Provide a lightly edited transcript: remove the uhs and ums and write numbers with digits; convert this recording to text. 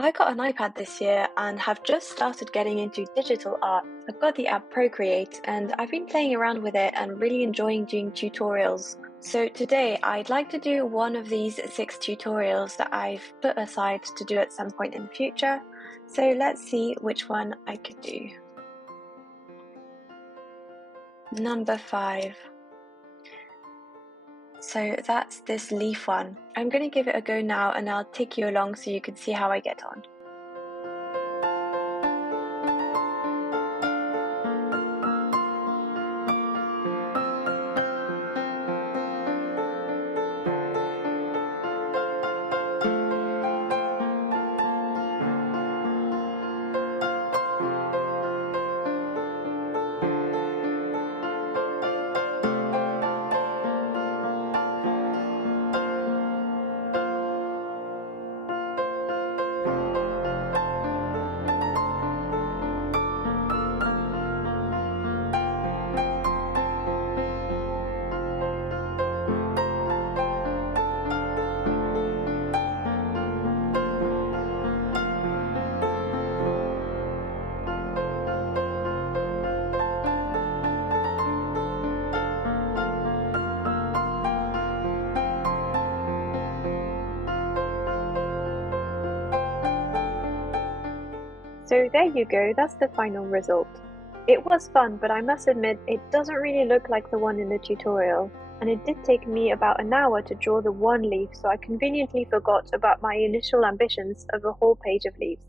I got an iPad this year and have just started getting into digital art. I've got the app Procreate and I've been playing around with it and really enjoying doing tutorials. So today I'd like to do one of these 6 tutorials that I've put aside to do at some point in the future. So let's see which one I could do. Number 5. So that's this leaf one. I'm going to give it a go now and I'll take you along so you can see how I get on. So there you go, that's the final result. It was fun, but I must admit it doesn't really look like the one in the tutorial, and it did take me about an hour to draw the one leaf, so I conveniently forgot about my initial ambitions of a whole page of leaves.